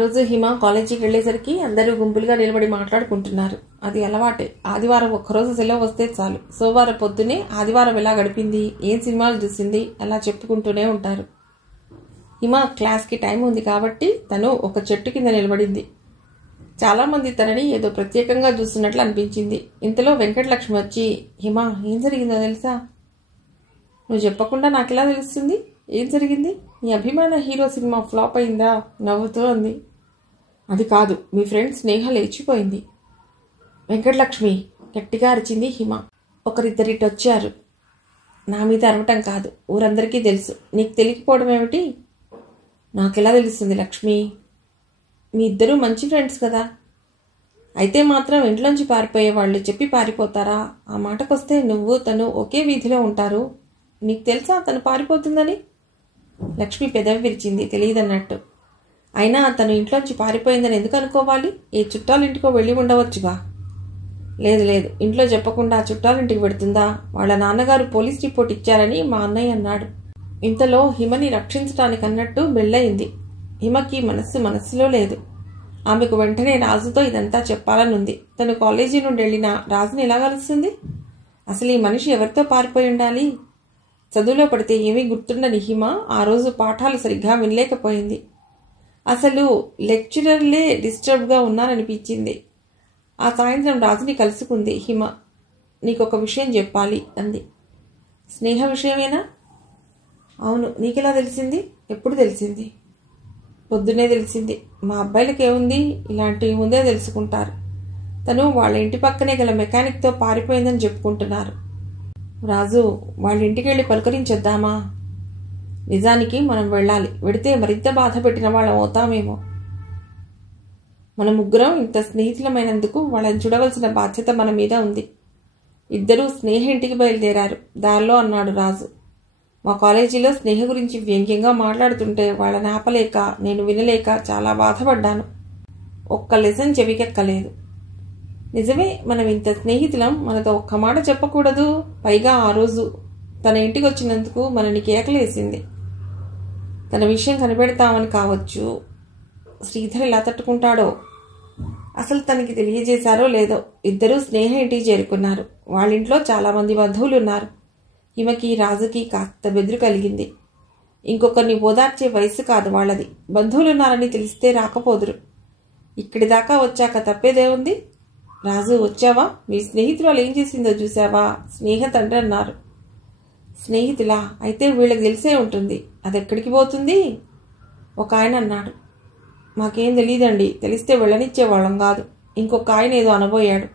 రోజు హిమ కాలేజీకి వెళ్లేసరికి అందరూ గుంపులుగా నిలబడి మాట్లాడుకుంటున్నారు. అది అలవాటే. ఆదివారం ఒక్కరోజు సెలవు వస్తే చాలు. సోమవారం పొద్దునే ఆదివారం ఎలా గడిపింది, ఏం సినిమాలు చూసింది అలా చెప్పుకుంటూనే ఉంటారు. హిమ క్లాస్కి టైం ఉంది కాబట్టి తను ఒక చెట్టు కింద నిలబడింది. చాలామంది తనని ఏదో ప్రత్యేకంగా చూస్తున్నట్లు అనిపించింది. ఇంతలో వెంకటలక్ష్మి వచ్చి, హిమ ఏం జరిగిందో తెలుసా? నువ్వు చెప్పకుండా నాకెలా తెలుస్తుంది? ఏం జరిగింది? నీ అభిమాన హీరో సినిమా ఫ్లాప్ అయిందా? నవ్వుతూ అంది. అది కాదు, మీ ఫ్రెండ్ స్నేహ లేచిపోయింది. వెంకటలక్ష్మి గట్టిగా అరిచింది హిమ. ఒకరిద్దరిటొచ్చారు. నా మీద అరవటం కాదు, ఊరందరికీ తెలుసు. నీకు తెలియకపోవడం ఏమిటి? నాకెలా తెలుస్తుంది లక్ష్మి? మీ ఇద్దరూ మంచి ఫ్రెండ్స్ కదా. అయితే మాత్రం ఇంట్లోంచి పారిపోయే వాళ్ళు చెప్పి పారిపోతారా? ఆ మాటకొస్తే నువ్వు తను ఒకే వీధిలో ఉంటారు. నీకు తెలుసా తను పారిపోతుందని? లక్ష్మి పెదవి విరిచింది, తెలియదన్నట్టు. అయినా తను ఇంట్లోంచి పారిపోయిందని ఎందుకు అనుకోవాలి? ఏ చుట్టాలింటికో వెళ్ళి ఉండవచ్చుగా. లేదు లేదు, ఇంట్లో చెప్పకుండా చుట్టాలింటికి పెడుతుందా? వాళ్ళ నాన్నగారు పోలీస్ రిపోర్ట్ ఇచ్చారని మా అన్నయ్య అన్నాడు. ఇంతలో హిమని రక్షించటానికి అన్నట్టు బెల్లయింది. హిమకి మనస్సులో లేదు. ఆమెకు వెంటనే రాజుతో ఇదంతా చెప్పాలనుంది. తను కాలేజీ నుండి వెళ్ళిన రాజుని ఎలా కలుస్తుంది? అసలు ఈ మనిషి ఎవరితో పారిపోయి ఉండాలి? చదువులో పడితే ఏమీ గుర్తుండని హిమ ఆ రోజు పాఠాలు సరిగ్గా వినలేకపోయింది. అసలు లెక్చరర్లే డిస్టర్బ్గా ఉన్నారనిపించింది. ఆ సాయంత్రం రాజుని కలుసుకుంది హిమ. నీకొక విషయం చెప్పాలి అంది. స్నేహ విషయమేనా? అవును. నీకెలా తెలిసింది? ఎప్పుడు తెలిసింది? పొద్దునే తెలిసింది. మా అబ్బాయిలకి ఏముంది, ఇలాంటివి ముందే తెలుసుకుంటారు. తను వాళ్ళ ఇంటి పక్కనే గల మెకానిక్తో పారిపోయిందని చెప్పుకుంటున్నారు. రాజు, వాళ్ళ ఇంటికి వెళ్ళి పలకరించొద్దామా? నిజానికి మనం వెళ్ళాలి. వెడితే మరింత బాధ పెట్టిన వాళ్ళం అవుతామేమో. మన ముగ్గురం ఇంత స్నేహితులమైనందుకు వాళ్ళని చూడవలసిన బాధ్యత మన మీద ఉంది. ఇద్దరూ స్నేహ ఇంటికి బయలుదేరారు. దారిలో అన్నాడు రాజు, మా కాలేజీలో స్నేహ గురించి వ్యంగ్యంగా మాట్లాడుతుంటే వాళ్ళని ఆపలేక, నేను వినలేక చాలా బాధపడ్డాను. ఒక్క లెసన్ చెవికెక్కలేదు. నిజమే, మనం ఇంత స్నేహితులం, మనతో ఒక్క మాట చెప్పకూడదు. పైగా ఆ రోజు తన ఇంటికి వచ్చినందుకు మనని కేకలేసింది. తన విషయం కనిపెడతామని కావచ్చు. శ్రీధర్ ఎలా తట్టుకుంటాడో. అసలు తనకి తెలియజేశారో లేదో. ఇద్దరూ స్నేహ ఇంటికి చేరుకున్నారు. వాళ్ళింట్లో చాలామంది బంధువులు ఉన్నారు. ఈమెకి రాజుకి కాస్త బెదురు కలిగింది. ఇంకొకరిని ఓదార్చే వయసు కాదు వాళ్ళది. బంధువులున్నారని తెలిస్తే రాకపోదురు. ఇక్కడి దాకా వచ్చాక తప్పేదేముంది? రాజు, వచ్చావా? మీ స్నేహితురాలు ఏం చేసిందో చూసావా? స్నేహ తండ్రి అన్నారు. స్నేహితులా? అయితే వీళ్ళకి తెలిసే ఉంటుంది. అది ఎక్కడికి పోతుంది? ఒక ఆయన అన్నాడు. మాకేం తెలియదండి. తెలిస్తే వెళ్ళనిచ్చేవాళ్ళం కాదు. ఇంకొక ఆయన ఏదో అనబోయాడు.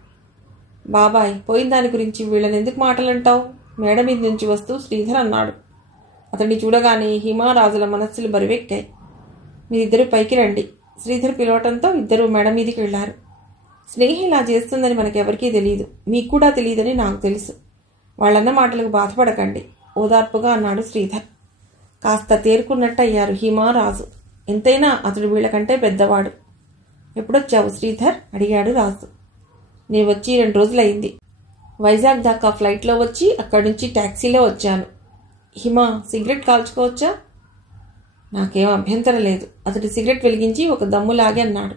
బాబాయ్, పోయిన దాని గురించి వీళ్ళని ఎందుకు మాటలంటావు? మేడ మీద నుంచి వస్తూ శ్రీధర్ అన్నాడు. అతన్ని చూడగానే హిమారాజుల మనస్సులు బరివెక్కాయి. మీరిద్దరూ పైకి రండి. శ్రీధర్ పిలవటంతో ఇద్దరూ మేడ మీదికి వెళ్లారు. స్నేహ ఇలా చేస్తుందని మనకెవరికీ తెలియదు. మీకు కూడా తెలియదని నాకు తెలుసు. వాళ్ళన్న మాటలకు బాధపడకండి, ఓదార్పుగా అన్నాడు శ్రీధర్. కాస్త తేరుకున్నట్టు అయ్యారు హిమారాజు. ఎంతైనా అతడు వీళ్ళకంటే పెద్దవాడు. ఎప్పుడొచ్చావు శ్రీధర్? అడిగాడు రాజు. నేను వచ్చి 2 రోజులయ్యింది. వైజాగ్ దాకా ఫ్లైట్లో వచ్చి అక్కడి నుంచి ట్యాక్సీలో వచ్చాను. హిమ, సిగరెట్ కాల్చుకోవచ్చా? నాకేం అభ్యంతరం లేదు. అతడు సిగరెట్ వెలిగించి ఒక దమ్ములాగి అన్నాడు.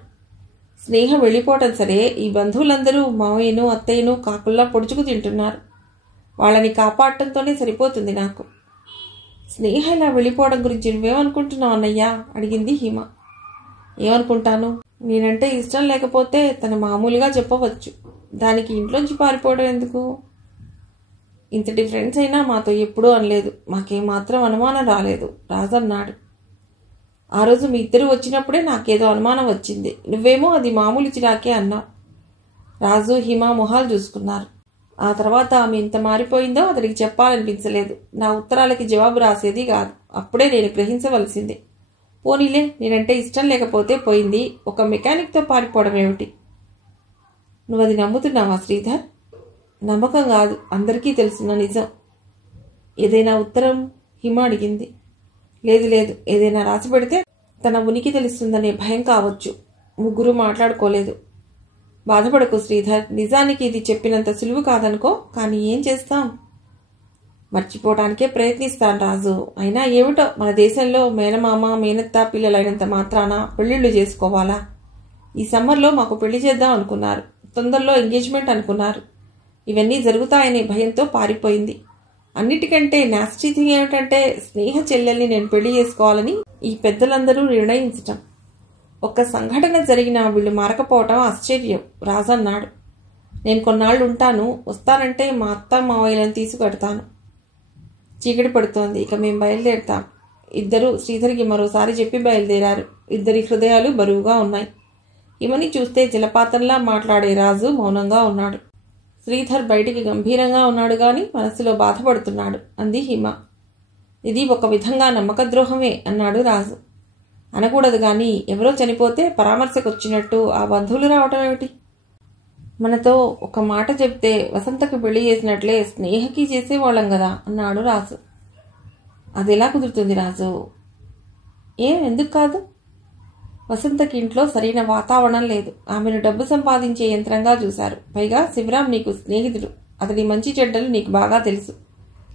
స్నేహ వెళ్ళిపోవటం సరే, ఈ బంధువులందరూ మావయ్యను అత్తయ్యను కాకుల్లా పొడుచుకు తింటున్నారు. వాళ్ళని కాపాడటంతోనే సరిపోతుంది నాకు. స్నేహ ఇలా వెళ్ళిపోవడం గురించి నువ్వేమనుకుంటున్నావు అన్నయ్యా? అడిగింది హిమ. ఏమనుకుంటాను? నేనంటే ఇష్టం లేకపోతే తను మామూలుగా చెప్పవచ్చు. దానికి ఇంట్లోంచి పారిపోవడం ఎందుకు? ఇంతటి ఫ్రెండ్స్ అయినా మాతో ఎప్పుడూ అనలేదు. మాకేమాత్రం అనుమానం రాలేదు, రాజన్నాడు. ఆ రోజు మీ ఇద్దరు వచ్చినప్పుడే నాకేదో అనుమానం వచ్చింది. నువ్వేమో అది మామూలు చిరాకే అన్నావు. రాజు హిమ మొహాలు చూసుకున్నారు. ఆ తర్వాత ఆమె ఇంత మారిపోయిందో అతడికి చెప్పాలనిపించలేదు. నా ఉత్తరాలకి జవాబు రాసేది కాదు. అప్పుడే నేను గ్రహించవలసింది. పోనీలే, నేనంటే ఇష్టం లేకపోతే పోయింది. ఒక మెకానిక్తో పారిపోవడం ఏమిటి? నువ్వది నమ్ముతున్నావా శ్రీధర్? నమ్మకం కాదు, అందరికీ తెలుసున్న నిజం. ఏదైనా ఉత్తరం? హిమ అడిగింది. లేదు లేదు, ఏదైనా రాసి పెడితే తన ఉనికి తెలుస్తుందనే భయం కావచ్చు. ముగ్గురు మాట్లాడుకోలేదు. బాధపడకు శ్రీధర్, నిజానికి ఇది చెప్పినంత సులువు కాదనుకో. కానీ ఏం చేస్తాం? మర్చిపోవడానికే ప్రయత్నిస్తాను రాజు. అయినా ఏమిటో మన దేశంలో మేనమామ మేనత్త పిల్లలైనంత మాత్రాన పెళ్లిళ్ళు చేసుకోవాలా? ఈ సమ్మర్లో మాకు పెళ్లి చేద్దాం అనుకున్నారు, తొందరలో ఎంగేజ్మెంట్ అనుకున్నారు. ఇవన్నీ జరుగుతాయనే భయంతో పారిపోయింది. అన్నిటికంటే నాస్టీ థింగ్ ఏమిటంటే స్నేహ చెల్లెల్ని నేను పెళ్లి చేసుకోవాలని ఈ పెద్దలందరూ నిర్ణయించటం. ఒక్క సంఘటన జరిగినా వీళ్ళు మారకపోవటం ఆశ్చర్యం రాజన్నాడు. నేను కొన్నాళ్ళు ఉంటాను, వస్తానంటే మా అత్త మావయ్యలను తీసుకెడతాను. చీకటి పడుతోంది, ఇక మేము బయలుదేరుతాం. ఇద్దరు శ్రీధర్కి మరోసారి చెప్పి బయలుదేరారు. ఇద్దరి హృదయాలు బరువుగా ఉన్నాయి. హిమని చూస్తే జలపాతంలా మాట్లాడే రాజు మౌనంగా ఉన్నాడు. శ్రీధర్ బయటికి గంభీరంగా ఉన్నాడు గాని మనసులో బాధపడుతున్నాడు అంది హిమ. ఇది ఒక విధంగా నమ్మకద్రోహమే అన్నాడు రాజు. అనకూడదు గాని ఎవరో చనిపోతే పరామర్శకొచ్చినట్టు ఆ బంధువులు రావటం ఏమిటి? మనతో ఒక మాట చెప్తే వసంతకు పెళ్లి చేసినట్లే స్నేహకి చేసేవాళ్ళం కదా అన్నాడు రాజు. అది ఎలా కుదురుతుంది రాజు? ఎందుకు కాదు? వసంతకి ఇంట్లో సరైన వాతావరణం లేదు. ఆమెను డబ్బు సంపాదించే యంత్రంగా చూశారు. పైగా శివరాం నీకు స్నేహితుడు, అతడి మంచి చెడ్డలు నీకు బాగా తెలుసు.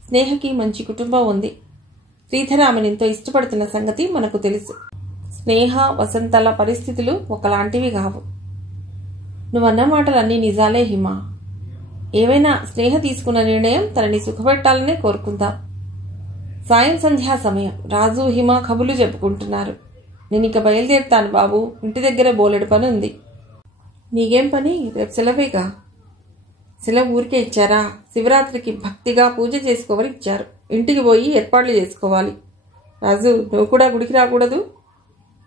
స్నేహకి మంచి కుటుంబం ఉంది. శ్రీధర్ ఆమెను ఎంతో ఇష్టపడుతున్న సంగతి మనకు తెలుసు. స్నేహ వసంతల పరిస్థితులు ఒకలాంటివి కావు. నువ్వన్న మాటలన్నీ నిజాలే హిమ. ఏవైనా స్నేహ తీసుకున్న నిర్ణయం తనని సుఖపెట్టాలనే కోరుకుందాం. సాయం సంధ్యా సమయం. రాజు హిమ కబుర్లు చెప్పుకుంటున్నారు. నేను ఇక బయలుదేరుతాను బాబు, ఇంటి దగ్గర బోలెడు పని ఉంది. నీకేం పని? రేపు సెలవేగా. సెలవు ఊరికే ఇచ్చారా? శివరాత్రికి భక్తిగా పూజ చేసుకోమని ఇచ్చారు. ఇంటికి పోయి ఏర్పాట్లు చేసుకోవాలి. రాజు నువ్వు కూడా గుడికి రాకూడదు?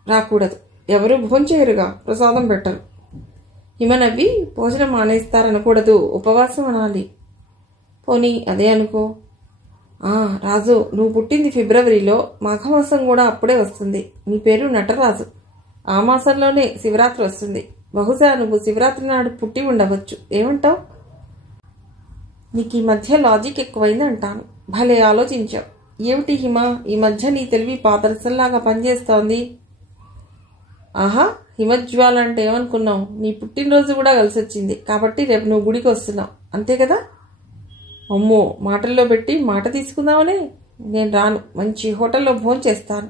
రాకూడదు. ఎవరు భోంచేయరుగా, ప్రసాదం పెట్టరు. హిమ నవ్వి భోజనం మానేస్తారనకూడదు, ఉపవాసం అనాలి. పోనీ అదే అనుకో. రాజు నువ్వు పుట్టింది ఫిబ్రవరిలో, మాఘమాసం కూడా అప్పుడే వస్తుంది. నీ పేరు నటరాజు. ఆ మాసంలోనే శివరాత్రి వస్తుంది. బహుశా నువ్వు శివరాత్రి నాడు పుట్టి ఉండవచ్చు. ఏమంటావు? నీకు ఈ మధ్య లాజిక్ ఎక్కువైంది అంటాను. భలే ఆలోచించావు. ఏమిటి హిమ, ఈ మధ్య నీ తెలివి పాదరసంలాగా పనిచేస్తోంది. ఆహా, హిమజ్వాల అంటే ఏమనుకున్నావు? నీ పుట్టినరోజు కూడా కలిసి వచ్చింది కాబట్టి రేపు నువ్వు గుడికి వస్తున్నావు, అంతే కదా? అమ్మో, మాటల్లో పెట్టి మాట తీసుకుందామనే. నేను రాను. మంచి హోటల్లో భోంచేస్తాను.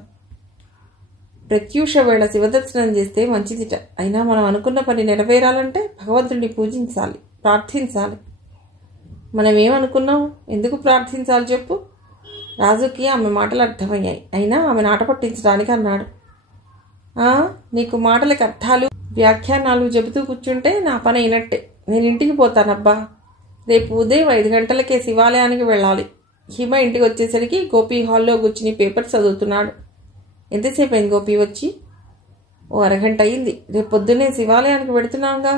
ప్రత్యూష వేళ శివదర్శనం చేస్తే మంచిదిట. అయినా మనం అనుకున్న పని నెరవేరాలంటే భగవంతుడిని పూజించాలి, ప్రార్థించాలి. మనం ఏమనుకున్నాం? ఎందుకు ప్రార్థించాలి చెప్పు? రాజుకి ఆమె మాటలు అర్థమయ్యాయి. అయినా ఆమె నాట పట్టించడానికి అన్నాడు. నీకు మాటలకు అర్థాలు వ్యాఖ్యానాలు చెబుతూ కూర్చుంటే నా పని అయినట్టే. నేను ఇంటికి పోతానబ్బా. రేపు ఉదయం 5 గంటలకే శివాలయానికి వెళ్ళాలి. హిమ ఇంటికి వచ్చేసరికి గోపి హాల్లో కూర్చుని పేపర్ చదువుతున్నాడు. ఎంతసేపు అయింది గోపి వచ్చి? ఓ అరగంట అయింది. రేపు పొద్దున్నే శివాలయానికి వెడుతున్నాంగా.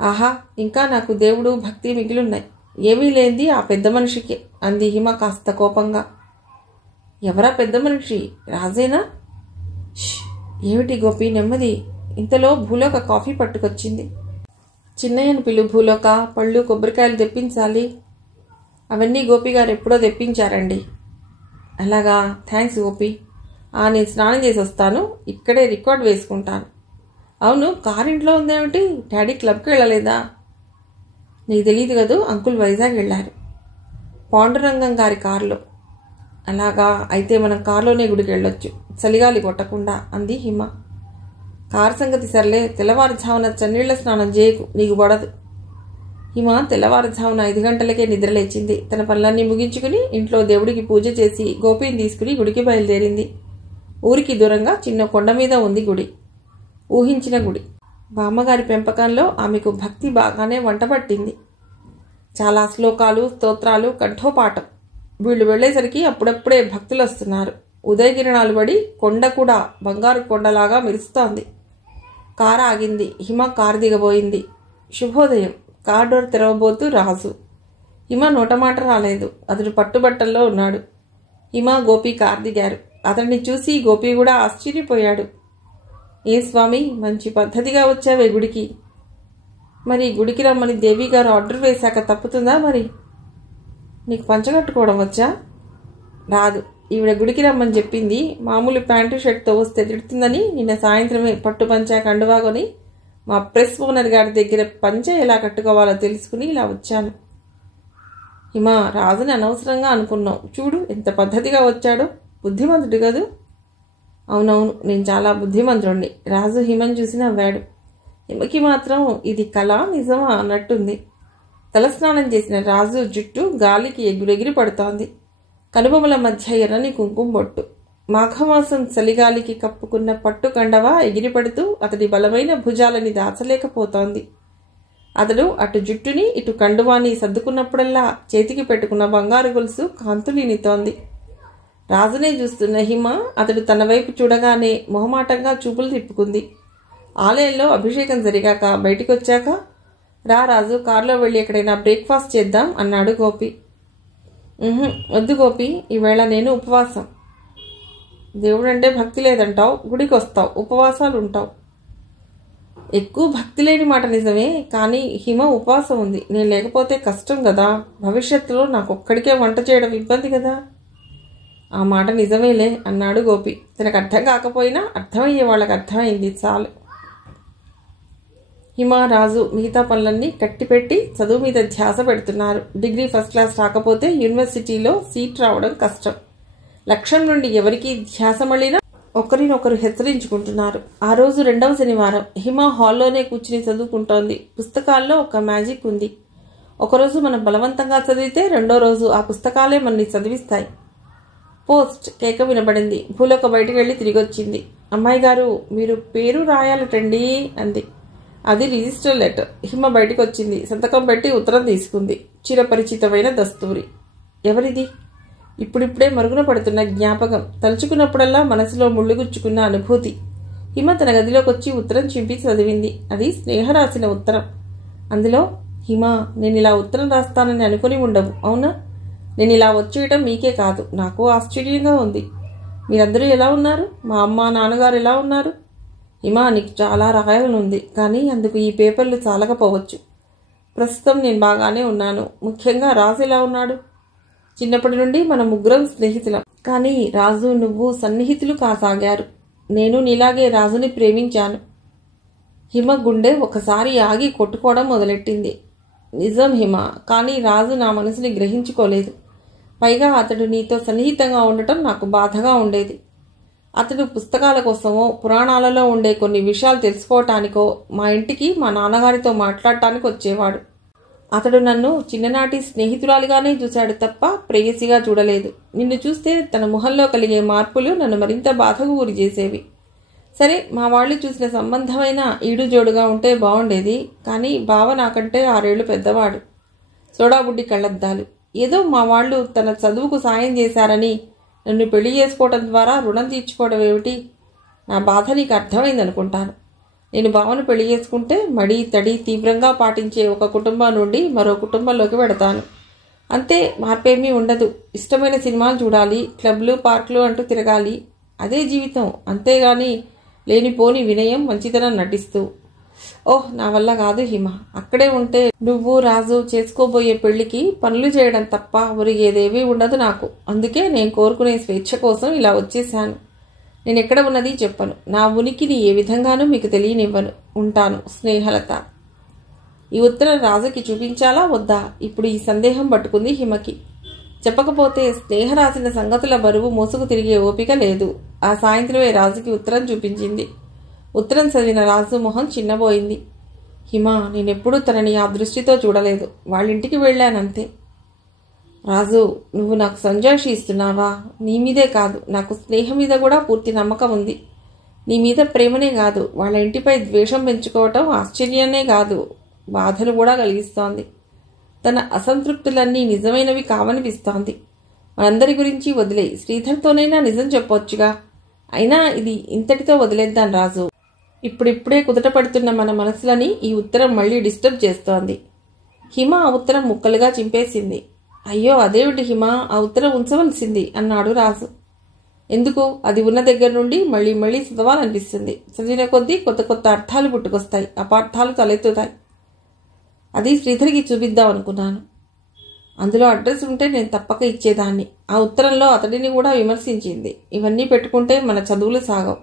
ఆహా, ఇంకా నాకు దేవుడు భక్తి మిగిలిన్నాయి. ఏమీ లేనిది ఆ పెద్ద మనిషికి అంది హిమ కాస్త కోపంగా. ఎవరా పెద్ద మనిషి? రాజేనా? ఏమిటి గోపి నెమ్మది. ఇంతలో భూలోక కాఫీ పట్టుకొచ్చింది. చిన్నయ్యను పిలు భూలోక, పళ్ళు కొబ్బరికాయలు తెప్పించాలి. అవన్నీ గోపిగారు ఎప్పుడో తెప్పించారండి. అలాగా, థ్యాంక్స్ గోపి. నేను స్నానం చేసి వస్తాను, ఇక్కడే రికార్డ్ వేసుకుంటాను. అవును, కారు ఇంట్లో ఉందేమిటి? డాడీ క్లబ్కి వెళ్ళలేదా? నీకు తెలియదు కదూ, అంకుల్ వైజాగ్ వెళ్ళారు పాండురంగం గారి కారులో. అలాగా, అయితే మనం కారులోనే గుడికి వెళ్ళొచ్చు, చలిగాలి కొట్టకుండా అంది హిమ. కారు సంగతి సర్లే, తెల్లవారుజామున చన్నీళ్ల స్నానం చేయకు, నీకు పడదు. హిమ తెల్లవారుజామున 5 గంటలకే నిద్రలేచింది. తన పనులన్నీ ముగించుకుని ఇంట్లో దేవుడికి పూజ చేసి గోపిని తీసుకుని గుడికి బయలుదేరింది. ఊరికి దూరంగా చిన్న కొండ మీద ఉంది గుడి. ఊహించిన గుడి. బామ్మగారి పెంపకంలో ఆమెకు భక్తి బాగానే వంటపట్టింది. చాలా శ్లోకాలు, స్తోత్రాలు, కంఠోపాఠం. వీళ్ళు వెళ్లేసరికి అప్పుడప్పుడే భక్తులు వస్తున్నారు. ఉదయకిరణాలు పడి కొండ కూడా బంగారు కొండలాగా మెరుస్తోంది. కారు ఆగింది. హిమ కారు దిగబోయింది. శుభోదయం. కార్ డోర్ తెరవబోతూ రాజు. హిమ నోటమాట రాలేదు. అతడు పట్టుబట్టల్లో ఉన్నాడు. హిమ, గోపి కారు దిగారు. అతన్ని చూసి గోపి కూడా ఆశ్చర్యపోయాడు. ఏ స్వామి, మంచి పద్ధతిగా వచ్చావే గుడికి. మరి గుడికి రమ్మని దేవి గారు ఆర్డర్ వేశాక తప్పుతుందా మరి? నీకు పంచగట్టుకోవడం వచ్చా? రాదు. ఈవిడ గుడికి రమ్మని చెప్పింది. మామూలు ప్యాంటు షర్ట్తో వస్తే తిడుతుందని నిన్న సాయంత్రమే పట్టు పంచా కండువాకొని మా ప్రెస్ ఓనర్ గారి దగ్గర పంచ ఎలా కట్టుకోవాలో తెలుసుకుని ఇలా వచ్చాను. హిమ, రాజుని అనవసరంగా అనుకున్నావు. చూడు ఎంత పద్ధతిగా వచ్చాడో. బుద్ధిమంతుడు కదూ? అవునవును, నేను చాలా బుద్ధిమంతుడిని. రాజు హిమను చూసి నవ్వాడు. హిమకి మాత్రం ఇది కళ నిజమా అన్నట్టుంది. తలస్నానం చేసిన రాజు జుట్టు గాలికి ఎగురెగిరి పడుతోంది. కనుబొమల మధ్య ఎర్రని కుంకుమ బొట్టు. మాఘమాసం చలిగాలికి కప్పుకున్న పట్టు కండవ ఎగిరిపడుతూ అతడి బలమైన భుజాలని దాచలేకపోతోంది. అతడు అటు జుట్టుని ఇటు కండువాని సర్దుకున్నప్పుడల్లా చేతికి పెట్టుకున్న బంగారు గొలుసు కాంతులీనితోంది. రాజునే చూస్తున్న హిమ అతడు తన వైపు చూడగానే మొహమాటంగా చూపులు తిప్పుకుంది. ఆలయంలో అభిషేకం జరిగాక బయటికొచ్చాక, రా రాజు, కారులో వెళ్ళి ఎక్కడైనా బ్రేక్ఫాస్ట్ చేద్దాం అన్నాడు గోపి. వద్దు గోపి, ఈవేళ నేను ఉపవాసం. దేవుడంటే భక్తి లేదంటావు, గుడికి వస్తావు, ఉపవాసాలు ఉంటావు. ఎక్కువ భక్తి లేని మాట నిజమే, కానీ హిమ ఉపవాసం ఉంది. నేను లేకపోతే కష్టం కదా. భవిష్యత్తులో నాకొక్కడికే వంట చేయడం ఇబ్బంది కదా. ఆ మాట నిజమేలే అన్నాడు గోపి. తనకు అర్థం కాకపోయినా అర్థమయ్యే వాళ్ళకి అర్థమైంది చాలు. హిమ, రాజు మిగతా పనులన్నీ కట్టిపెట్టి చదువు మీద ధ్యాస పెడుతున్నారు. డిగ్రీ ఫస్ట్ క్లాస్ రాకపోతే యూనివర్సిటీలో సీట్ రావడం కష్టం. లక్ష్యం నుండి ఎవరికి ధ్యాస మళ్ళినా ఒకరినొకరు హెచ్చరించుకుంటున్నారు. ఆ రోజు 2వ శనివారం. హిమ హాల్లోనే కూర్చుని చదువుకుంటోంది. పుస్తకాల్లో ఒక మ్యాజిక్ ఉంది. ఒకరోజు మనం బలవంతంగా చదివితే 2వ రోజు ఆ పుస్తకాలే మనని చదివిస్తాయి. పోస్ట్ కేక వినబడింది. భూలోక బయటికి వెళ్ళి తిరిగొచ్చింది. అమ్మాయి గారు, మీరు పేరు రాయాలటండి అంది. అది రిజిస్టర్ లెటర్. హిమ బయటికి వచ్చింది. సంతకం పెట్టి ఉత్తరం తీసుకుంది. చిరపరిచితమైన దస్తూరి. ఎవరిది? ఇప్పుడిప్పుడే మరుగున పడుతున్న జ్ఞాపకం. తలుచుకున్నప్పుడల్లా మనసులో ముళ్ళుగుచ్చుకున్న అనుభూతి. హిమ తన గదిలోకి వచ్చి ఉత్తరం చింపి చదివింది. అది స్నేహ రాసిన ఉత్తరం. అందులో, హిమ, నేను ఇలా ఉత్తరం రాస్తానని అనుకుని ఉండవు, అవునా? నేను ఇలా వచ్చేయటం మీకే కాదు, నాకు ఆశ్చర్యంగా ఉంది. మీరందరూ ఎలా ఉన్నారు? మా అమ్మ నాన్నగారు ఎలా ఉన్నారు? హిమ, నీకు చాలా రాయాలనుంది, కానీ అందుకు ఈ పేపర్లు చాలకపోవచ్చు. ప్రస్తుతం నేను బాగానే ఉన్నాను. ముఖ్యంగా రాజు ఎలా ఉన్నాడు? చిన్నప్పటి నుండి మన ముగ్గురం స్నేహితులం. కానీ రాజు నువ్వు సన్నిహితులు కాసాగారు. నేను నీలాగే రాజుని ప్రేమించాను. హిమ గుండె ఒకసారి ఆగి కొట్టుకోవడం మొదలెట్టింది. నిజం హిమ, కానీ రాజు నా మనసుని గ్రహించుకోలేదు. పైగా అతడు నీతో సన్నిహితంగా ఉండటం నాకు బాధగా ఉండేది. అతడు పుస్తకాల కోసమో పురాణాలలో ఉండే కొన్ని విషయాలు తెలుసుకోవటానికో మా ఇంటికి మా నాన్నగారితో మాట్లాడటానికి వచ్చేవాడు. అతడు నన్ను చిన్ననాటి స్నేహితురాలిగానే చూశాడు తప్ప ప్రేయసిగా చూడలేదు. నిన్ను చూస్తే తన ముఖంలో కలిగే మార్పులు నన్ను మరింత బాధకు గురి చేసేవి. సరే, మా వాళ్ళు చూసిన సంబంధమైన ఈడుజోడుగా ఉంటే బాగుండేది. కానీ బావ నాకంటే 6 ఏళ్లు పెద్దవాడు. సోడాబుడ్డి కళ్ళద్దాలు. ఏదో మా వాళ్ళు తన చదువుకు సాయం చేశారని నన్ను పెళ్లి చేసుకోవడం ద్వారా రుణం తీర్చుకోవడం ఏమిటి? నా బాధ నీకు అర్థమైందనుకుంటాను. నేను బావను పెళ్లి చేసుకుంటే మడి తడి తీవ్రంగా పాటించే ఒక కుటుంబం నుండి మరో కుటుంబంలోకి వెడతాను. అంతే, మార్పేమీ ఉండదు. ఇష్టమైన సినిమాలు చూడాలి, క్లబ్లు పార్కులు అంటూ తిరగాలి. అదే జీవితం. అంతేగాని లేనిపోని వినయం మంచితనం నటిస్తూ. ఓహ్, నా వల్ల కాదు హిమ. అక్కడే ఉంటే నువ్వు రాజు చేసుకోబోయే పెళ్లికి పనులు చేయడం తప్ప ఒరిగేదేవీ ఉండదు నాకు. అందుకే నేను కోరుకునే స్వేచ్ఛ కోసం ఇలా వచ్చేశాను. నేను ఎక్కడ ఉన్నది చెప్పను. నా ఉనికిని ఏ విధంగానూ మీకు తెలియనివ్వను. ఉంటాను, స్నేహలత. ఈ ఉత్తరం రాజుకి చూపించాలా వద్దా? ఇప్పుడు ఈ సందేహం పట్టుకుంది హిమకి. చెప్పకపోతే స్నేహ రాసిన సంగతుల బరువు మోసుకు తిరిగే ఓపిక లేదు. ఆ సాయంత్రమే రాజుకి ఉత్తరం చూపించింది. ఉత్తరం చదివిన రాజు మొహం చిన్నబోయింది. హిమ, నేనెప్పుడూ తనని ఆ దృష్టితో చూడలేదు. వాళ్ళింటికి వెళ్ళానంతే. రాజు, నువ్వు నాకు సంజాయిషి ఇస్తున్నావా? నీ మీదే కాదు, నాకు స్నేహం మీద కూడా పూర్తి నమ్మకం ఉంది. నీ మీద ప్రేమనే కాదు, వాళ్ళ ఇంటిపై ద్వేషం పెంచుకోవటం ఆశ్చర్యాన్నే కాదు, బాధను కూడా కలిగిస్తోంది. తన అసంతృప్తులన్నీ నిజమైనవి కావనిపిస్తోంది. మనందరి గురించి వదిలే, శ్రీధర్తోనైనా నిజం చెప్పొచ్చుగా. అయినా ఇది ఇంతటితో వదిలేద్దాం రాజు. ఇప్పుడిప్పుడే కుదట పడుతున్న మన మనసులని ఈ ఉత్తరం మళ్లీ డిస్టర్బ్ చేస్తోంది. హిమ ఆ ఉత్తరం ముక్కలుగా చింపేసింది. అయ్యో, అదేమిటి హిమ, ఆ ఉత్తరం ఉంచవలసింది అన్నాడు రాజు. ఎందుకు? అది ఉన్న దగ్గర నుండి మళ్లీ మళ్లీ చదవాలనిపిస్తుంది. చదివిన కొద్దీ కొత్త కొత్త అర్థాలు పుట్టుకొస్తాయి, అపార్థాలు తలెత్తుతాయి. అది శ్రీధర్కి చూపిద్దాం అనుకున్నాను. అందులో అడ్రస్ ఉంటే నేను తప్పక ఇచ్చేదాన్ని. ఆ ఉత్తరంలో అతడిని కూడా విమర్శించింది. ఇవన్నీ పెట్టుకుంటే మన చదువులు సాగవు.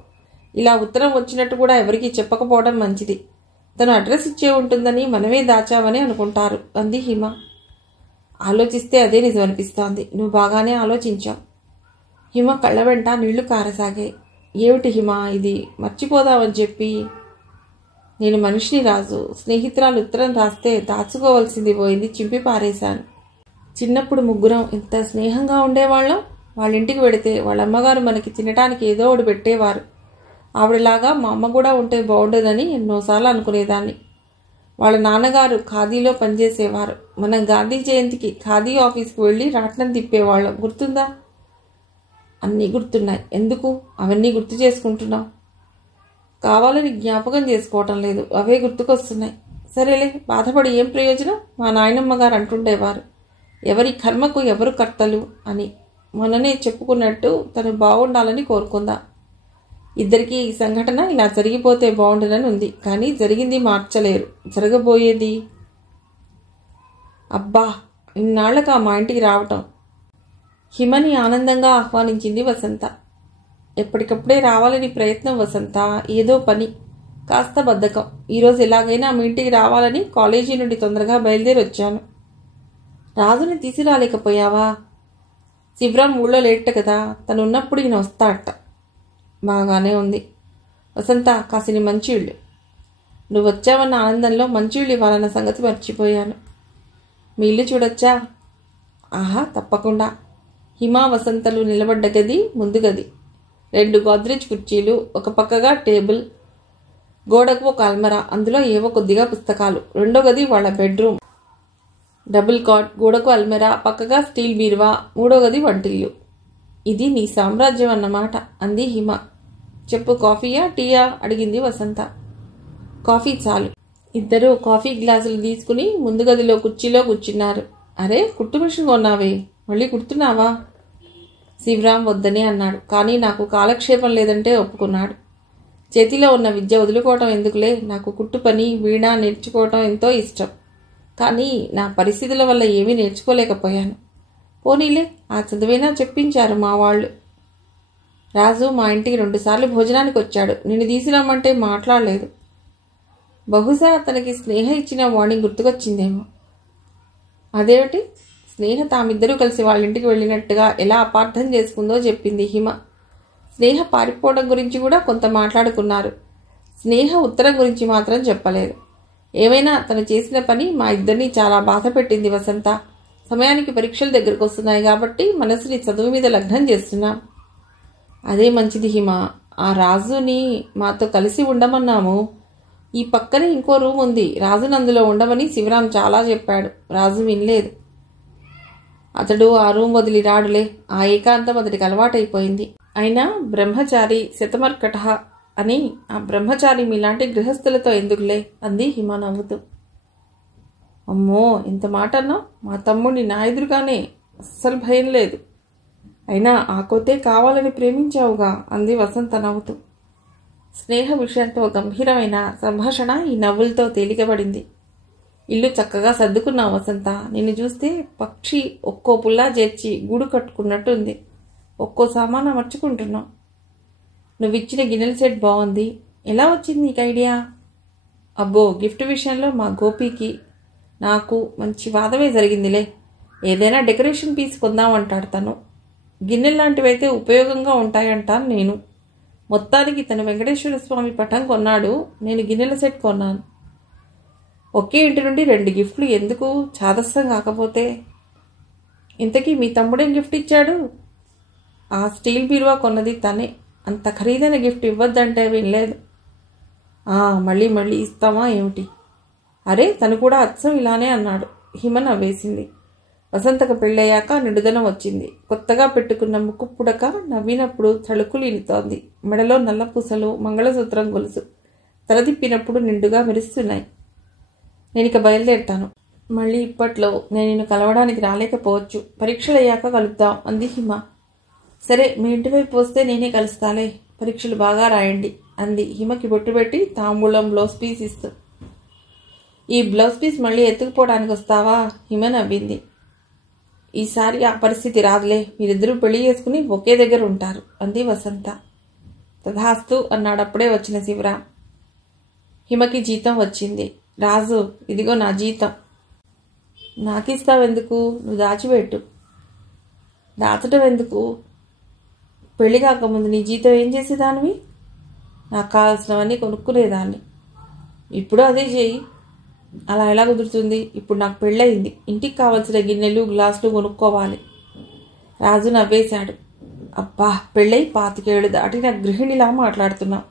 ఇలా ఉత్తరం వచ్చినట్టు కూడా ఎవరికీ చెప్పకపోవడం మంచిది. తను అడ్రస్ ఇచ్చే ఉంటుందని మనమే దాచామని అనుకుంటారు అంది హిమ. ఆలోచిస్తే అదే నిజం అనిపిస్తోంది. నువ్వు బాగానే ఆలోచించావు. హిమ కళ్ళ వెంట నీళ్లు కారసాగాయి. ఏమిటి హిమ ఇది? మర్చిపోదామని చెప్పి. నేను మనిషిని రాజు. స్నేహితురాలు ఉత్తరం రాస్తే దాచుకోవాల్సింది పోయింది, చింపి పారేశాను. చిన్నప్పుడు ముగ్గురం ఇంత స్నేహంగా ఉండేవాళ్ళం. వాళ్ళ ఇంటికి వెడితే వాళ్ళ అమ్మగారు మనకి తినడానికి ఏదో ఒకటి పెట్టేవారు. ఆవిడలాగా మా అమ్మ కూడా ఉంటే బాగుండేదని ఎన్నోసార్లు అనుకునేదాన్ని. వాళ్ళ నాన్నగారు ఖాదీలో పనిచేసేవారు. మనం గాంధీ జయంతికి ఖాదీ ఆఫీస్కి వెళ్ళి రాట్నం తిప్పేవాళ్ళం, గుర్తుందా? అన్నీ గుర్తున్నాయి. ఎందుకు అవన్నీ గుర్తు చేసుకుంటున్నాం? కావాలని జ్ఞాపకం చేసుకోవటం లేదు, అవే గుర్తుకొస్తున్నాయి. సరేలే, బాధపడి ఏం ప్రయోజనం? మా నాయనమ్మ గారు అంటుండేవారు, ఎవరి కర్మకు ఎవరు కర్తలు అని. మొన్ననే చెప్పుకున్నట్టు తను బాగుండాలని కోరుకుందా. ఇద్దరికీ ఈ సంఘటన ఇలా జరిగిపోతే బాగుండదని ఉంది, కానీ జరిగింది మార్చలేరు. జరగబోయేది. అబ్బా, ఇన్నాళ్లకు మా ఇంటికి రావటం. హిమని ఆనందంగా ఆహ్వానించింది వసంత. ఎప్పటికప్పుడే రావాలని ప్రయత్నం వసంత, ఏదో పని, కాస్త బద్ధకం. ఈరోజు ఎలాగైనా మీ ఇంటికి రావాలని కాలేజీ నుండి తొందరగా బయలుదేరి వచ్చాను. రాజుని తీసుకురాలేకపోయావా? శివరాం ఊళ్ళో లేట కదా, తను ఉన్నప్పుడు ఈయన వస్తాడట. బాగానే ఉంది వసంత, కాసిని మంచిళ్ళు. నువ్వు వచ్చావన్న ఆనందంలో మంచిళ్ళు ఇవ్వాలన్న సంగతి మర్చిపోయాను. మీ ఇల్లు చూడొచ్చా? ఆహా, తప్పకుండా. హిమా వసంతలు నిలబడ్డ గది ముందు గది. 2 గోద్రేజ్ కుర్చీలు, ఒక పక్కగా టేబుల్, గోడకు ఒక అల్మరా, అందులో ఏవో కొద్దిగా పుస్తకాలు. రెండో గది వాళ్ళ బెడ్రూమ్. డబుల్ కాట్, గోడకు అల్మెరా, పక్కగా స్టీల్ బీరువా. మూడో గది వంటిల్లు. ఇది నీ సామ్రాజ్యం అన్నమాట, అంది హిమ. చెప్పు, కాఫీయా టీయా అడిగింది వసంత. కాఫీ చాలు. ఇద్దరూ కాఫీ గ్లాసులు తీసుకుని ముందు గదిలో కుర్చీలో కూర్చున్నారు. అరే, కుట్టు మిషన్ కొన్నావే, మళ్ళీ కుడుతున్నావా? శివరాం వద్దనే అన్నాడు, కానీ నాకు కాలక్షేపం లేదంటే ఒప్పుకున్నాడు. చేతిలో ఉన్న విద్య వదులుకోవటం ఎందుకులే, నాకు కుట్టు పని, వీణ నేర్చుకోవటం ఎంతో ఇష్టం. కానీ నా పరిస్థితుల వల్ల ఏమీ నేర్చుకోలేకపోయాను. పోనీలే, ఆ చదువైనా చెప్పించారు మా వాళ్ళు. రాజు మా ఇంటికి 2 సార్లు భోజనానికి వచ్చాడు. నిన్ను తీసుకురమ్మంటే మాట్లాడలేదు. బహుశా తనకి స్నేహ ఇచ్చిన వార్నింగ్ గుర్తుకొచ్చిందేమో. అదేమిటి? స్నేహ తామిద్దరూ కలిసి వాళ్ళ ఇంటికి వెళ్ళినట్టుగా ఎలా అపార్థం చేసుకుందో చెప్పింది హిమ. స్నేహ పారిపోవడం గురించి కూడా కొంత మాట్లాడుకున్నారు. స్నేహ ఉత్తరం గురించి మాత్రం చెప్పలేదు. ఏమైనా తను చేసిన పని మా ఇద్దరిని చాలా బాధ పెట్టింది వసంత. సమయానికి పరీక్షలు దగ్గరకు వస్తున్నాయి కాబట్టి మనసుని చదువు మీద లగ్నం చేస్తున్నాం. అదే మంచిది హిమ. ఆ రాజుని మాతో కలిసి ఉండమన్నాము. ఈ పక్కనే ఇంకో రూమ్ ఉంది, రాజుని అందులో ఉండమని శివరాం చాలా చెప్పాడు. రాజు వినలేదు. అతడు ఆ రూమ్ వదిలి రాడులే. ఆ ఏకాంతం అతడికి అలవాటైపోయింది. అయినా బ్రహ్మచారి శతమర్కట అని ఆ బ్రహ్మచారి మీలాంటి గృహస్థులతో ఎందుకులే, అంది హిమ నవ్వుతూ. అమ్మో, ఇంత మాట అన్నావు? మా తమ్ముడిని నా ఎదురుగానే, అస్సలు భయం లేదు. అయినా ఆ కోతే కావాలని ప్రేమించావుగా, అంది వసంత నవ్వుతూ. స్నేహ విషయంతో గంభీరమైన సంభాషణ ఈ నవ్వులతో తేలికబడింది. ఇల్లు చక్కగా సర్దుకున్నావు వసంత. నిన్ను చూస్తే పక్షి ఒక్కో పుల్లా చేర్చి గూడు కట్టుకున్నట్టుంది. ఒక్కో సామాను అమర్చుకుంటున్నావు. నువ్విచ్చిన గిన్నెల సెట్ బాగుంది. ఎలా వచ్చింది నీకు ఐడియా? అబ్బో, గిఫ్ట్ విషయంలో మా గోపికి నాకు మంచి వాదమే జరిగిందిలే. ఏదైనా డెకరేషన్ పీస్ కొందామంటాడు తను. గిన్నెల్లాంటివైతే ఉపయోగంగా ఉంటాయంటాను నేను. మొత్తానికి తను వెంకటేశ్వర స్వామి పటం కొన్నాడు, నేను గిన్నెల సెట్ కొన్నాను. ఒకే ఇంటి నుండి 2 గిఫ్ట్లు ఎందుకు, చాదస్సం కాకపోతే. ఇంతకీ మీ తమ్ముడేం గిఫ్ట్ ఇచ్చాడు? ఆ స్టీల్ బీరువా కొన్నది తనే. అంత ఖరీదైన గిఫ్ట్ ఇవ్వద్దంటే వినలేదు. మళ్ళీ మళ్ళీ ఇస్తామా ఏమిటి? అరే, తను కూడా అచ్చం ఇలానే అన్నాడు. హిమ నవ్వేసింది. వసంతకు పెళ్ళయ్యాక నిడుదనం వచ్చింది. కొత్తగా పెట్టుకున్న ముక్కు పుడక నవ్వినప్పుడు తళుకులు ఇనుతోంది. మెడలో నల్లపూసలు, మంగళసూత్రం గొలుసు తలదిప్పినప్పుడు నిండుగా మెరుస్తున్నాయి. నేనిక బయలుదేరుతాను. మళ్ళీ ఇప్పట్లో నేను నిన్ను కలవడానికి రాలేకపోవచ్చు. పరీక్షలయ్యాక కలుద్దాం, అంది హిమ. సరే, మీ ఇంటి వైపు వస్తే నేనే కలుస్తాలే. పరీక్షలు బాగా రాయండి, అంది హిమకి బొట్టు పెట్టి తాంబూలం బ్లౌజ్ పీస్ ఇస్తూ. ఈ బ్లౌజ్ పీస్ మళ్ళీ ఎత్తుకుపోవడానికి వస్తావా? హిమ నవ్వింది. ఈసారి ఆ పరిస్థితి రాదులే. మీరిద్దరూ పెళ్లి చేసుకుని ఒకే దగ్గర ఉంటారు, అంది వసంత. తథాస్తు, అన్నాడప్పుడే వచ్చిన శివరాం. హిమకి జీతం వచ్చింది. రాజు, ఇదిగో నా జీతం. నాకిస్తావెందుకు? నువ్వు దాచిపెట్టు. దాచడం ఎందుకు? పెళ్లి కాకముందు నీ జీతం ఏం చేసేదానివి? నాకు కావాల్సినవన్నీ కొనుక్కునేదాన్ని. ఇప్పుడు అదే చేయి. అలా ఎలా కుదురుతుంది? ఇప్పుడు నాకు పెళ్ళయింది. ఇంటికి కావాల్సిన గిన్నెలు గ్లాసులు కొనుక్కోవాలి. రాజు నవ్వేశాడు. అబ్బా, పెళ్ళై 25 ఏళ్ళు దాటిన గృహిణిలా మాట్లాడుతున్నావు.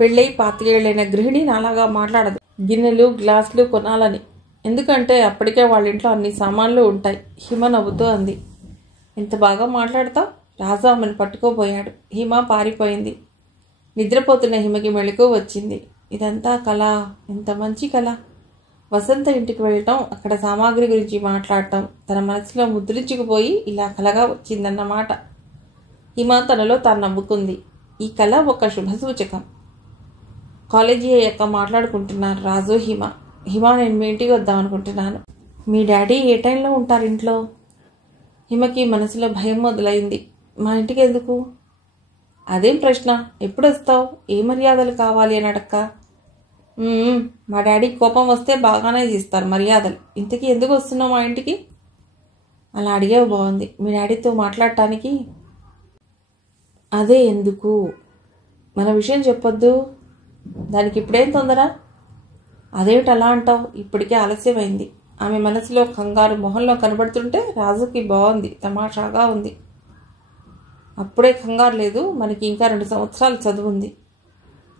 పెళ్ళై 25 ఏళ్ళైన గృహిణి నాలాగా మాట్లాడదు. గిన్నెలు గ్లాసులు కొనాలని. ఎందుకంటే అప్పటికే వాళ్ళ ఇంట్లో అన్ని సామాన్లు ఉంటాయి. హిమ నవ్వుతూ అంది. ఎంత బాగా మాట్లాడతావు? రాజు ఆమెను పట్టుకోబోయాడు. హిమ పారిపోయింది. నిద్రపోతున్న హిమకి మెళకువ వచ్చింది. ఇదంతా కళ, ఎంత మంచి కళ. వసంత ఇంటికి వెళ్ళటం, అక్కడ సామాగ్రి గురించి మాట్లాడటం తన మనసులో ముద్రించుకుపోయి ఇలా కలగా వచ్చిందన్నమాట. హిమ తనలో తాను నవ్వుకుంది. ఈ కళ ఒక శుభసూచకం. కాలేజీ అయ్యాక మాట్లాడుకుంటున్నారు రాజు, హిమ. హిమ, నేను మీ ఇంటికి వద్దామనుకుంటున్నాను. మీ డాడీ ఏ టైంలో ఉంటారు ఇంట్లో? హిమకి మనసులో భయం మొదలైంది. మా ఇంటికి ఎందుకు? అదేం ప్రశ్న? ఎప్పుడు వస్తావు? ఏ మర్యాదలు కావాలి అని అడక్క. మా డాడీ కోపం వస్తే బాగానే చేస్తారు మర్యాదలు. ఇంతకీ ఎందుకు వస్తున్నావు మా ఇంటికి? అలా అడిగేవి బాగుంది. మీ డాడీతో మాట్లాడటానికి. అదే ఎందుకు? మన విషయం చెప్పొద్దు. దానికి ఇప్పుడేం తొందర? అదేమిటి అలా అంటావు? ఇప్పటికే ఆలస్యమైంది. ఆమె మనసులో కంగారు మొహంలో కనబడుతుంటే రాజుకి బాగుంది, తమాషాగా ఉంది. అప్పుడే కంగారు లేదు, మనకి ఇంకా 2 సంవత్సరాలు చదువు ఉంది.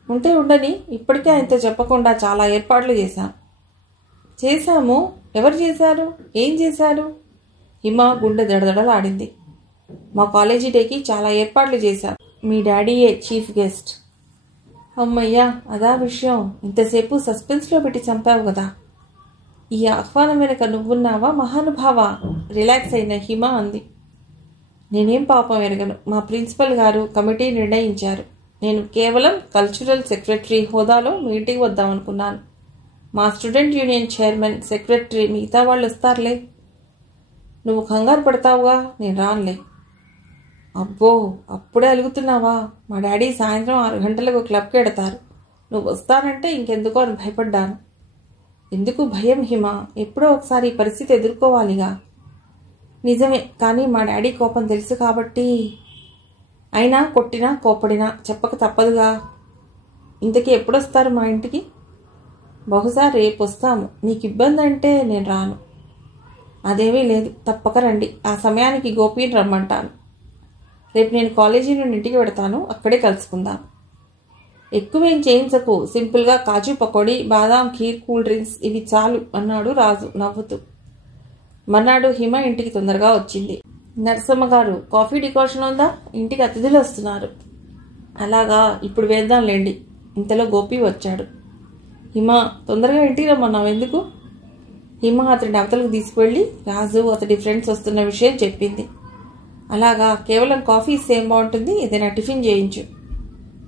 ఉంటే ఉండని. ఇప్పటికే ఆయనతో చెప్పకుండా చాలా ఏర్పాట్లు చేశాము. ఎవరు చేశారు? ఏం చేశారు? హిమ గుండె దడదడలాడింది. మా కాలేజీ డేకి చాలా ఏర్పాట్లు చేశాం. మీ డాడీయే చీఫ్ గెస్ట్. అమ్మయ్యా, అదా విషయం. ఇంతసేపు సస్పెన్స్లో పెట్టి చంపావు కదా. ఈ ఆహ్వానం వెనక నువ్వున్నావా మహానుభావా? రిలాక్స్ అయిన హిమ అంది. నేనేం పాపం ఎరగను. మా ప్రిన్సిపల్ గారు కమిటీ నిర్ణయించారు. నేను కేవలం కల్చరల్ సెక్రటరీ హోదాలో మీ ఇంటికి వద్దామనుకున్నాను. మా స్టూడెంట్ యూనియన్ చైర్మన్, సెక్రటరీ, మిగతా వాళ్ళు వస్తారులే. నువ్వు కంగారు పడతావుగా, నేను రానులే. అబ్బో, అప్పుడే అలుగుతున్నావా? మా డాడీ సాయంత్రం 6 గంటలకు క్లబ్కి ఎడతారు. నువ్వు వస్తానంటే ఇంకెందుకో అని భయపడ్డాను. ఎందుకు భయం హిమ? ఎప్పుడో ఒకసారి ఈ పరిస్థితి ఎదుర్కోవాలిగా. నిజమే, కానీ మా డాడీ కోపం తెలుసు కాబట్టి. అయినా కొట్టినా కోపడినా చెప్పక తప్పదుగా. ఇంతకీ ఎప్పుడొస్తారు మా ఇంటికి? బహుశా రేపు వస్తాము. నీకు ఇబ్బంది అంటే నేను రాను. అదేమీ లేదు, తప్పక రండి. ఆ సమయానికి గోపిని రమ్మంటాను. రేపు నేను కాలేజీ నుండి ఇంటికి పెడతాను, అక్కడే కలుసుకుందాం. ఎక్కువేం చేయించకు. సింపుల్గా కాజు పకోడీ, బాదాం ఖీర్, కూల్ డ్రింక్స్ ఇవి చాలు అన్నాడు రాజు నవ్వుతూ. మర్నాడు హిమ ఇంటికి తొందరగా వచ్చింది. నరసమ్మ గారు, కాఫీ డికాషన్ ఉందా? ఇంటికి అతిథులు వస్తున్నారు. అలాగా, ఇప్పుడు వేద్దాంలేండి. ఇంతలో గోపి వచ్చాడు. హిమ, తొందరగా ఇంటికి రమ్మన్నావు ఎందుకు? హిమ అతడిని అవతలకు తీసుకువెళ్ళి రాజు అతడి ఫ్రెండ్స్ వస్తున్న విషయం చెప్పింది. అలాగా, కేవలం కాఫీ ఇస్తే ఏం బాగుంటుంది? ఏదైనా టిఫిన్ చేయించు.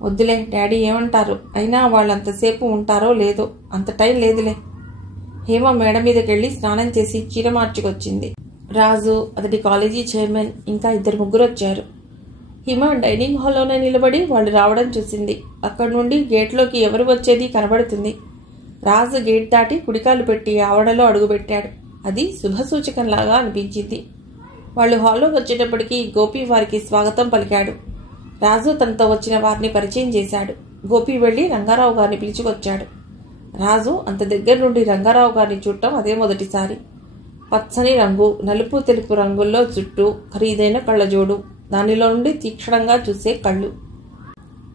వద్దులే, డాడీ ఏమంటారు? అయినా వాళ్ళు అంతసేపు ఉంటారో లేదో, అంత టైం లేదులే. హేమ మేడ మీదకి వెళ్ళి స్నానం చేసి చీర మార్చుకొచ్చింది. రాజు, అతడి కాలేజీ చైర్మన్, ఇంకా 2-3 వచ్చారు. హిమ డైనింగ్ హాల్లోనే నిలబడి వాళ్ళు రావడం చూసింది. అక్కడి నుండి గేట్లోకి ఎవరు వచ్చేది కనబడుతుంది. రాజు గేట్ దాటి కుడికాలు పెట్టి ఆవడలో అడుగుపెట్టాడు. అది శుభసూచకంలాగా అనిపించింది. వాళ్ళు హాల్లోకి వచ్చేటప్పటికి గోపి వారికి స్వాగతం పలికాడు. రాజు తనతో వచ్చిన వారిని పరిచయం చేశాడు. గోపి వెళ్లి రంగారావు గారిని పిలుచుకొచ్చాడు. రాజు అంత దగ్గర నుండి రంగారావు గారిని చూడటం అదే మొదటిసారి. పచ్చని రంగు, నలుపు తెలుపు రంగుల్లో జుట్టు, ఖరీదైన కళ్ళజోడు, దానిలో నుండి తీక్షణంగా చూసే కళ్ళు.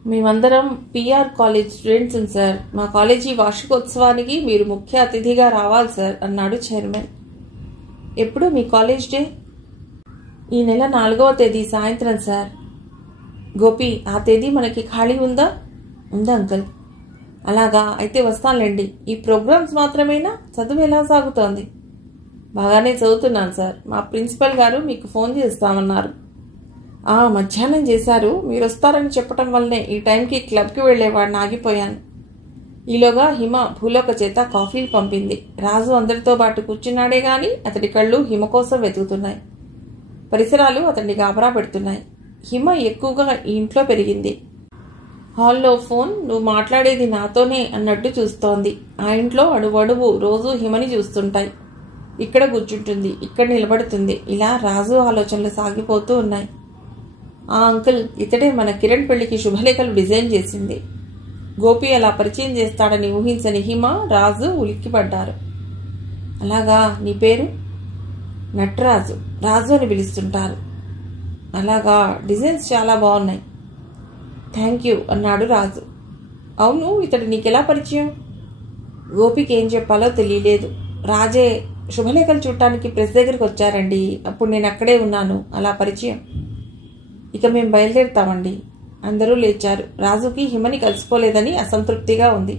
మేమందరం పిఆర్ కాలేజ్ స్టూడెంట్స్ సార్. మా కాలేజీ వార్షికోత్సవానికి మీరు ముఖ్య అతిథిగా రావాలి సార్ అన్నాడు చైర్మన్. ఎప్పుడు మీ కాలేజ్ డే? ఈ నెల 4వ తేదీ సాయంత్రం సార్. గోపి, ఆ తేదీ మనకి ఖాళీ ఉందా? ఉందా అంకల్. అలాగా, అయితే వస్తానులేండి. ఈ ప్రోగ్రామ్స్ మాత్రమేనా? చదువు ఎలా సాగుతోంది? బాగానే చదువుతున్నాను సార్. మా ప్రిన్సిపల్ గారు మీకు ఫోన్ చేస్తామన్నారు. మధ్యాహ్నం చేశారు. మీరు వస్తారని చెప్పటం వల్లనే ఈ టైంకి క్లబ్కి వెళ్లేవాడిని ఆగిపోయాను. ఈలోగా హిమ భూలోక చేత కాఫీలు పంపింది. రాజు అందరితో పాటు కూర్చున్నాడే గాని అతడి కళ్ళు హిమ కోసం వెతుకుతున్నాయి. పరిసరాలు అతన్ని గాబరా పెడుతున్నాయి. హిమ ఎక్కువగా ఈ ఇంట్లో పెరిగింది. హాల్లో ఫోన్, నువ్వు మాట్లాడేది నాతోనే అన్నట్టు చూస్తోంది. ఆ ఇంట్లో అడుగడుగు రోజు హిమని చూస్తుంటాయి. ఇక్కడ కూర్చుంటుంది, ఇక్కడ నిలబడుతుంది. ఇలా రాజు ఆలోచనలు సాగిపోతూ ఉన్నాయి. ఆ అంకుల్ ఇతడే మన కిరణ్ పెళ్లికి శుభలేఖలు డిజైన్ చేసింది. గోపి అలా పరిచయం చేస్తాడని ఊహించని హిమ, రాజు ఉలిక్కిపడ్డారు. అలాగా, నీ పేరు? నటరాజు. రాజు అని పిలుస్తుంటారు. అలాగా, డిజైన్స్ చాలా బాగున్నాయి. థ్యాంక్ యూ అన్నాడు రాజు. అవును, ఇతడు నీకెలా పరిచయం? గోపికి ఏం చెప్పాలో తెలియలేదు. రాజే శుభలేఖలు చూడటానికి ప్రెస్ దగ్గరికి వచ్చారండి. అప్పుడు నేను అక్కడే ఉన్నాను. అలా పరిచయం. ఇక మేము బయలుదేరుతామండి. అందరూ లేచారు. రాజుకి హిమని కలుసుకోలేదని అసంతృప్తిగా ఉంది.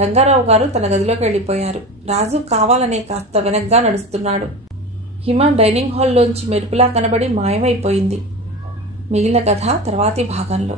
రంగారావు గారు తన గదిలోకి వెళ్ళిపోయారు. రాజు కావాలనే కాస్త వెనగ్గా నడుస్తున్నాడు. హిమ డైనింగ్ హాల్లోంచి మెరుపులా కనబడి మాయమైపోయింది. మిగిలిన కథ తర్వాతి భాగంలో.